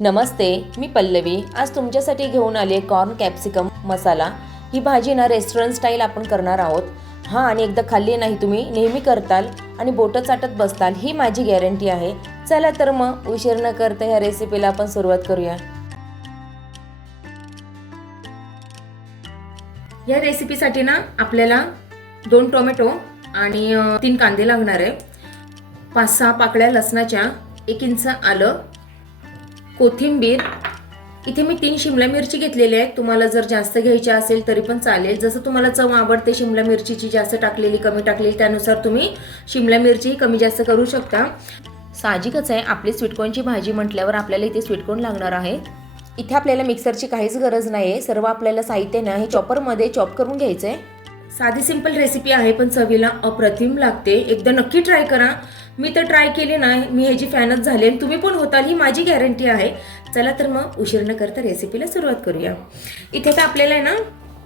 नमस्ते, मी पल्लवी. आज तुमच्यासाठी घेऊन आले कॉर्न कॅप्सिकम मसाला. ही भाजी ना रेस्टॉरंट स्टाईल आपण करणार आहोत. हां, आणि एकदा खाल्ली नाही तुम्ही नेहमी करताल आणि बोटं चाटत बसताल, ही माझी गॅरंटी आहे. चला तर मग उशीर न करता ह्या रेसिपीला आपण सुरुवात करूया. या रेसिपीसाठी ना आपल्याला 2 टोमॅटो आणि 3 कांदे लागणार आहे, 5-6 पाकळ्या लसणाच्या, 1 इंच आलं, कोथिंबीर. इथे मी 3 शिमला मिरची घेतलेली आहे. तुम्हाला जर जास्त घ्यायची असेल तरी पण चालेल, जसं तुम्हाला चव आवडते शिमला मिरचीची, जास्त टाकलेली कमी टाकलेली त्यानुसार तुम्ही शिमला मिरची कमी जास्त करू शकता. साहजिकच आहे, आपली स्वीटकॉर्नची भाजी म्हटल्यावर आपल्याला इथे स्वीटकॉर्न लागणार आहे. इथे आपल्याला मिक्सरची काहीच गरज नाही आहे. सर्व आपल्याला साहित्य ना हे चॉपरमध्ये चॉप करून घ्यायचं आहे. साधी सिंपल रेसिपी आहे पण चवीला अप्रतिम लागते. एकदा नक्की ट्राय करा. मी तर ट्राय केली नाही, मी ह्याची फॅनच झाले. तुम्ही पण होताल, ही माझी गॅरंटी आहे. चला तर मग उशीर न करता रेसिपीला सुरुवात करूया. इथे तर आपल्याला आहे ना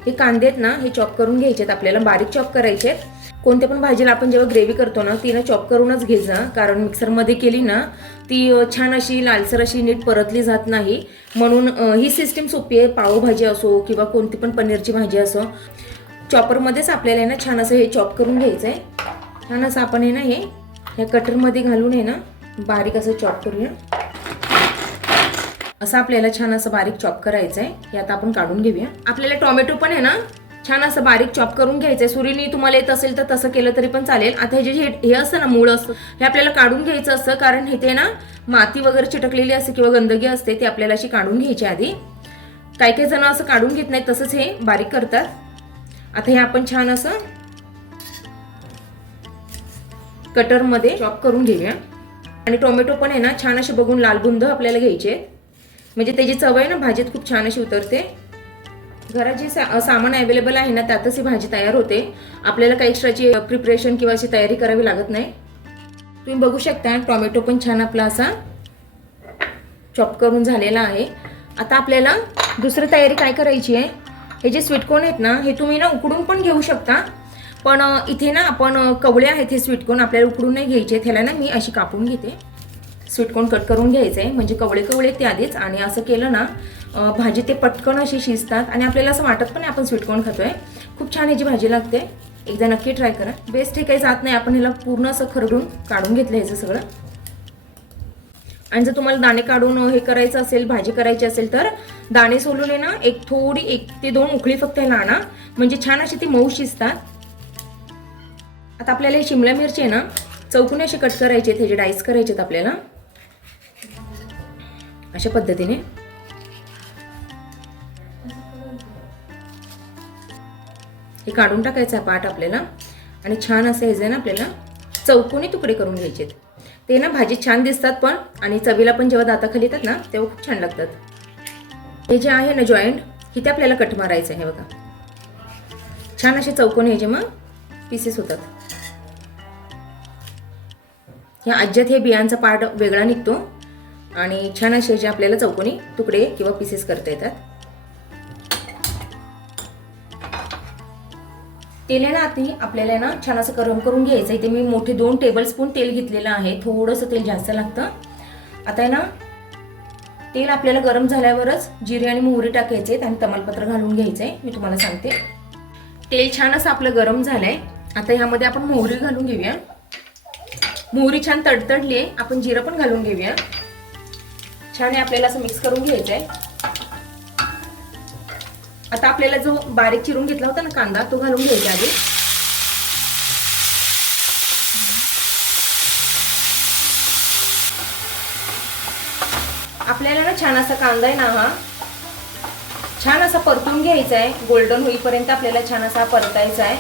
हे कांदे आहेत ना हे चॉप करून घ्यायचे आहेत. आपल्याला बारीक चॉप करायचे आहेत. कोणत्या पण भाजीला आपण जेव्हा ग्रेव्ही करतो ना ती ना चॉप करूनच घ्यायचा, कारण मिक्सरमध्ये केली ना ती छान अशी लालसर अशी नीट परतली जात नाही. म्हणून ही सिस्टीम सोपी आहे. पावभाजी असो किंवा कोणती पण पनीरची भाजी असो, चॉपरमध्येच आपल्याला ना छान असं हे चॉप करून घ्यायचं आहे. छान असं आपण हे ना हे ह्या कटरमध्ये घालून आहे ना बारीक असं चॉप करूया. असं आपल्याला छान असं बारीक चॉप करायचं आहे. हे आता आपण काढून घेऊया. आपल्याला टोमॅटो पण आहे ना छान असं बारीक चॉप करून घ्यायचं आहे. सुरीने तुम्हाला येत असेल तर तसं केलं तरी पण चालेल. आता हे असतं ना मूळ असतं, हे आपल्याला काढून घ्यायचं असतं, कारण हे ते ना माती वगैरे चिटकलेली असते किंवा गंदगी असते, ती आपल्याला अशी काढून घ्यायची आधी. काही जण असं काढून घेत नाहीत, तसंच हे बारीक करतात. आता हे आपण छान असं कटरमध्ये चॉप करून घेऊया. आणि टोमॅटो पण आहे ना छान असे बघून लाल बुंद आपल्याला घ्यायचे, म्हणजे त्याची चव आहे ना भाजीत खूप छान अशी उतरते. घरात जे सामान अवेलेबल आहे ना त्यातच ही भाजी तयार होते. आपल्याला काही एक्स्ट्राची प्रिपरेशन किंवा अशी तयारी करावी लागत नाही. तुम्ही बघू शकता टोमॅटो पण छान आपला असा चॉप करून झालेला आहे. आता आपल्याला दुसरी तयारी काय करायची आहे, हे जे स्वीटकॉर्न आहेत ना हे तुम्ही ना उकडून पण घेऊ शकता, पण इथे ना आपण कवळे आहेत हे स्वीटकॉर्न, आपल्याला उकडून नाही घ्यायचे. त्याला ना मी अशी कापून घेते. स्वीटकॉर्न कट करून घ्यायचं आहे, म्हणजे कवळे ते आधीच. आणि असं केलं ना भाजी ते पटकन अशी शिजतात आणि आपल्याला असं वाटत पण नाही आपण स्वीटकॉर्न खातोय. खूप छान ह्याची भाजी लागते. एकदा नक्की ट्राय करा. बेस्ट हे काही जात नाही. आपण ह्याला पूर्ण असं खरडून काढून घेतलं ह्याचं सगळं. आणि जर तुम्हाला दाणे काढून हे करायचं असेल, भाजी करायची असेल, तर दाणे सोलवले ना 1 ते 2 उकळी फक्त ह्याला आणा, म्हणजे छान अशी ती मऊ शिजतात. आता आपल्याला ही शिमला मिरची आहे ना चौकोनी अशी कट करायची आहेत, ह्याचे डाईस करायचे आहेत आपल्याला अशा पद्धतीने. हे काढून टाकायचं आहे पार्ट आपल्याला आणि छान असं हे जे ना आपल्याला चौकोनी तुकडे करून घ्यायचे आहेत. ते ना भाजीत छान दिसतात पण, आणि चवीला पण जेव्हा दाताखाली येतात ना तेव्हा खूप छान लागतात. हे जे आहे ना जॉईंट, इथे आपल्याला कट मारायचं आहे. बघा छान असे चौकोनी ह्याचे मग पीसेस होतात. ह्या आज्यात हे बियांचा पार्ट वेगळा निघतो आणि छान असे जे आपल्याला चौकोनी तुकडे किंवा पीसेस करता येतात. तेल आहे ना आधी आपल्याला ना छान असं गरम करून घ्यायचं. इथे मी मोठे 2 टेबलस्पून तेल घेतलेलं आहे. थोडंसं तेल जास्त लागतं. आता आहे ना तेल आपल्याला गरम झाल्यावरच जिरे आणि मोहरी टाकायचे आणि तमालपत्र घालून घ्यायचंय. मी तुम्हाला सांगते. तेल छान असं आपलं गरम झालंय. आता ह्यामध्ये आपण मोहरी घालून घेऊया. मोहरी छान तडतडली आहे, आपण जिरं पण घालून घेऊया. छान आहे आपल्याला असं मिक्स करून घ्यायचंय. आता आपल्याला जो बारीक चिरून घेतला होता ना कांदा, तो घालून घ्यायचा आधी. आपल्याला ना छान असा कांदा आहे ना हा छान असा परतून घ्यायचा आहे. गोल्डन होईपर्यंत आपल्याला छान असा परतायचा आहे.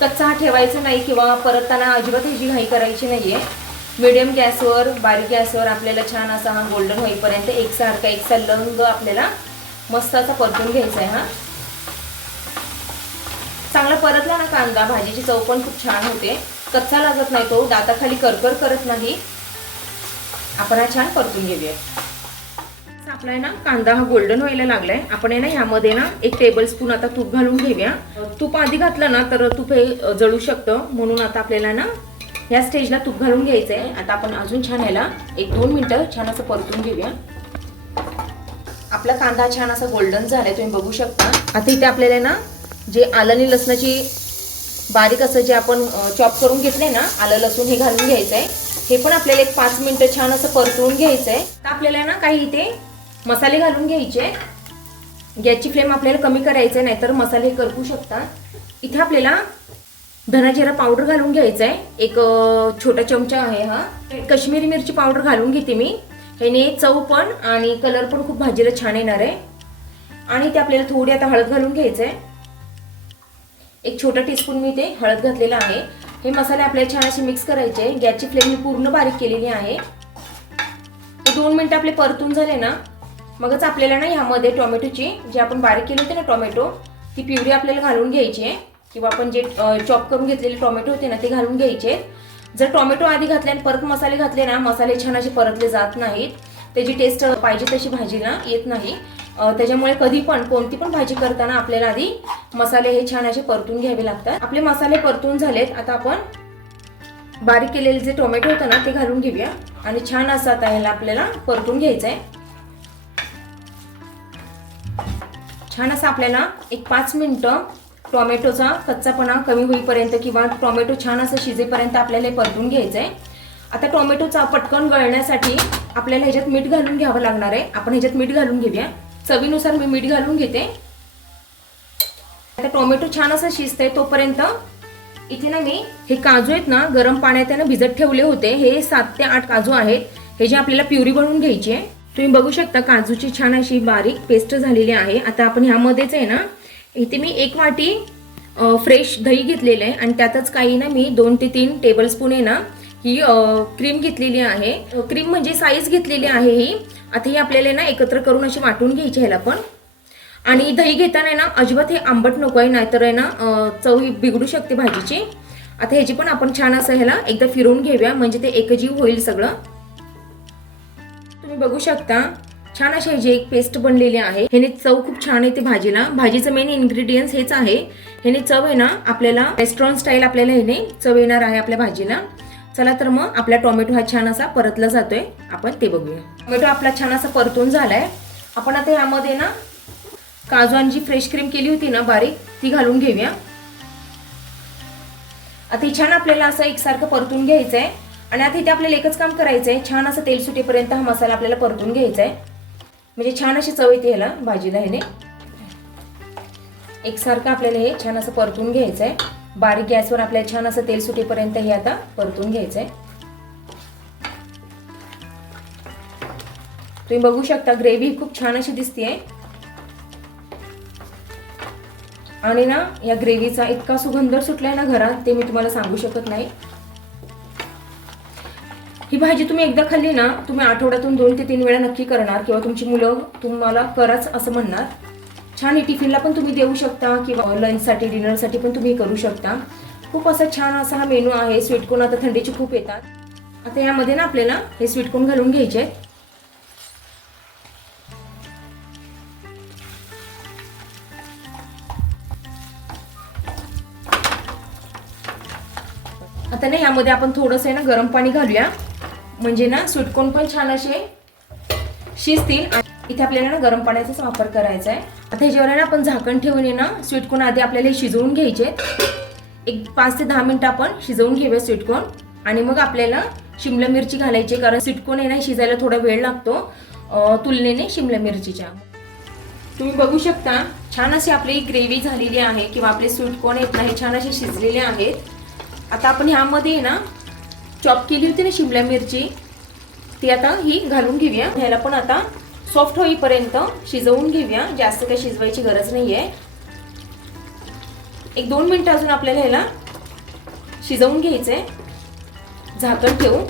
कच्चा हा ठेवायचा नाही किंवा परतताना अजिबात ह्याची घाई करायची नाहीये. मीडियम गॅसवर, बारीक गॅसवर आपल्याला छान असा हा गोल्डन होईपर्यंत एकसारखा लवंग आपल्याला मस्त असा परतून घ्यायचा आहे. हा चांगला परतला ना कांदा, भाजीची चव पण खूप छान होते. कच्चा लागत नाही, तो दाताखाली करकर करत नाही. आपण हा छान परतून घेऊया. आपला आहे ना कांदा हा गोल्डन व्हायला लागलाय. आपण आहे ना ह्यामध्ये ना 1 टेबलस्पून आता तूप घालून घेऊया. तूप आधी घातलं ना तर तूप हे जळू शकतं, म्हणून आता आपल्याला ना या स्टेजला तूप घालून घ्यायचंय. आता आपण अजून छान ह्याला 1-2 मिनिटं छान असं परतून घेऊया. आपला कांदा छान असा गोल्डन झालाय, तुम्ही बघू शकता. आता इथे आपल्याला ना जे आलं आणि लसणाची बारीक असं जे आपण चॉप करून घेतलंय ना, आलं लसूण हे घालून घ्यायचं आहे. हे पण आपल्याला एक 5 मिनिटं छान असं परतवून घ्यायचं आहे. तर आपल्याला ना काही इथे मसाले घालून घ्यायचे. गॅसची फ्लेम आपल्याला कमी करायचं आहे, नाहीतर मसाले करपू शकतात. इथे आपल्याला धना जिरा पावडर घालून घ्यायचा आहे. एक छोटा चमचा आहे हा. काश्मीरी मिरची पावडर घालून घेते मी. ह्याने चव पण आणि कलर पण खूप भाजीला छान येणार आहे. आणि ते आपल्याला थोडी आता हळद घालून घ्यायचं आहे. एक छोटा टीस्पून मी ते हळद घातलेला आहे. हे मसाले आपल्याला छान असे मिक्स करायचे. गॅसची फ्लेम मी पूर्ण बारीक केलेली आहे. 2 मिनिटं आपले परतून झाले ना, मगच आपल्याला ना ह्यामध्ये टोमॅटोची जे आपण बारीक केले होते ना टोमॅटो, ती प्युरी आपल्याला घालून घ्यायची आहे. किंवा आपण जे चॉप करून घेतलेले टोमॅटो होते ना ते घालून घ्यायचे. जर टोमॅटो आधी घातले आणि परत मसाले घातले ना, मसाले छान असे परतले जात नाहीत. त्याची टेस्ट पाहिजे तशी भाजीला येत नाही. त्याच्यामुळे कधी पण कोणती पण भाजी करताना आपल्याला आधी मसाले हे छान असे परतून घ्यावे लागतात. आपले मसाले परतून झालेत. आता आपण बारीक केलेले जे टोमॅटो होतं ना ते घालून घेऊया आणि छान असं आता ह्याला आपल्याला परतून घ्यायचं आहे. छान असं आपल्याला एक 5 मिनिटं टोमॅटोचा कच्चापणा कमी होईपर्यंत किंवा टोमॅटो छान असं शिजेपर्यंत आपल्याला हे परतून घ्यायचं आहे. आता टोमॅटोचा पटकन गळण्यासाठी आपल्याला ह्याच्यात मीठ घालून घ्यावं लागणार आहे. आपण ह्याच्यात मीठ घालून घेऊया. चवीनुसार मी मीठ घालून घेते. आता टोमॅटो छान असं शिजतंय तोपर्यंत इथे ना मी हे काजू आहेत ना गरम पाण्यात ना भिजत ठेवले होते. हे 7 ते 8 काजू आहेत. हे जे आपल्याला प्युरी बनवून घ्यायची आहे. तुम्ही बघू शकता काजूची छान अशी बारीक पेस्ट झालेली आहे. आता आपण ह्यामध्येच आहे ना, इथे मी 1 वाटी फ्रेश दही घेतलेलं आहे आणि त्यातच काही ना मी 2 ते 3 टेबलस्पून आहे ना ही क्रीम घेतलेली आहे. क्रीम म्हणजे साईज घेतलेली आहे ही. आता ही आपल्याला ना एकत्र करून अशी वाटून घ्यायची ह्याला पण. आणि दही घेताना ना अजिबात हे आंबट नको आहे, नाहीतर आहे ना चव बिघडू शकते भाजीची. आता ह्याची पण आपण छान असं ह्याला एकदा फिरवून घेऊया, म्हणजे ते एकजीव होईल सगळं. तुम्ही बघू शकता छान अशी ह्याची एक पेस्ट बनलेली आहे. ह्याने चव खूप छान येते भाजीला. भाजीचं मेन इन्ग्रेडियंट्स हेच आहे. ह्याने चव आहे ना आपल्याला रेस्टॉरंट स्टाईल आपल्याला ह्याने चव येणार आहे आपल्या भाजीला. चला तर मग आपला टोमॅटो हा छान असा परतला जातोय, आपण ते बघूया. टोमॅटो आपला छान असा परतून झालाय. आपण आता यामध्ये ना काजू आणि जी फ्रेश क्रीम केली होती ना बारीक, ती घालून घेऊया. आता ही छान आपल्याला असं एकसारखं परतून घ्यायचं आहे. आणि आता इथे आपल्याला एकच काम करायचं आहे, छान असं तेल सुटेपर्यंत हा मसाला आपल्याला परतून घ्यायचा आहे. म्हणजे छान अशी चव येते ह्याला भाजीला. ह्याने एकसारखं आपल्याला हे छान असं परतून घ्यायचं आहे. बारीक गॅसवर आपल्याला छान असं तेल सुटेपर्यंत हे आता परतून घ्यायचं आहे. तुम्ही बघू शकता ग्रेव्ही खूप छान अशी दिसतेय. आणि ना या ग्रेव्हीचा इतका सुगंध सुटलाय ना घरात, ते मी तुम्हाला सांगू शकत नाही. ही भाजी तुम्ही एकदा खाल्ली ना, तुम्ही आठवड्यातून 2 ते 3 वेळा नक्की करणार किंवा तुमची मुलं तुम्हाला कराच असं म्हणणार. छान ही टिफिनला पण तुम्ही देऊ शकता किंवा लंचसाठी डिनरसाठी पण तुम्ही करू शकता. खूप असा छान असा हा मेनू आहे. स्वीटकॉर्न आता थंडीचे खूप येतात. आता यामध्ये ना आपल्याला हे स्वीटकॉर्न घालून घ्यायचे आहेत. आता ना यामध्ये आपण थोडंसं आहे ना गरम पाणी घालूया, म्हणजे ना स्वीटकॉर्न पण छान असे शिजतील. इथे आपल्याला ना गरम पाण्याचाच वापर करायचा आहे. आता ह्याच्यावर ना आपण झाकण ठेवून ना स्वीटकॉर्न आधी आपल्याला शिजवून घ्यायचे. एक 5 ते 10 मिनिटं आपण शिजवून घेऊया स्वीटकॉर्न. आणि मग आपल्याला शिमला मिरची घालायची, कारण स्वीटकॉर्न आहे ना शिजायला थोडा वेळ लागतो तुलनेने शिमला मिरचीच्या. तुम्ही बघू शकता छान अशी आपली ग्रेव्ही झालेली आहे किंवा आपले स्वीटकॉर्न आहेत ना हे छान असे शिजलेले आहेत. आता आपण ह्यामध्ये ना चॉप केली होती ना शिमला मिरची, ती आता ही घालून घेऊया. ह्याला पण आता सॉफ्ट होईपर्यंत शिजवून घेऊया. जास्त काही शिजवायची गरज नाहीये. एक 2 मिनिटं अजून आपल्याला ह्याला शिजवून घ्यायचंय झाकण ठेवून.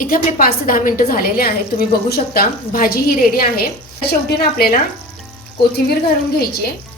इथे आपले 5 ते 10 मिनिटं झालेले आहेत. तुम्ही बघू शकता भाजी ही रेडी आहे. शेवटी ना आपल्याला कोथिंबीर घालून घ्यायची आहे.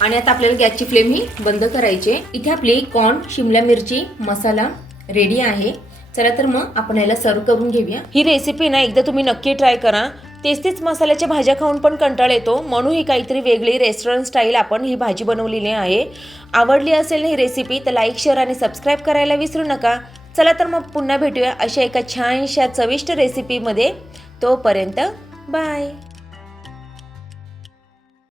आणि आता आपल्याला गॅसची फ्लेम ही बंद करायची आहे. इथे आपली कॉर्न शिमला मिरची मसाला रेडी आहे. चला तर मग आपण याला सर्व करून घेऊया. ही रेसिपी ना एकदा तुम्ही नक्की ट्राय करा. तेच मसाल्याच्या भाज्या खाऊन पण कंटाळ येतो, म्हणून ही काहीतरी वेगळी रेस्टॉरंट स्टाईल आपण ही भाजी बनवलेली आहे. आवडली असेल ही रेसिपी तर लाईक, शेअर आणि सबस्क्राईब करायला विसरू नका. चला तर मग पुन्हा भेटूया अशा एका छानशा चविष्ट रेसिपीमध्ये. तोपर्यंत बाय.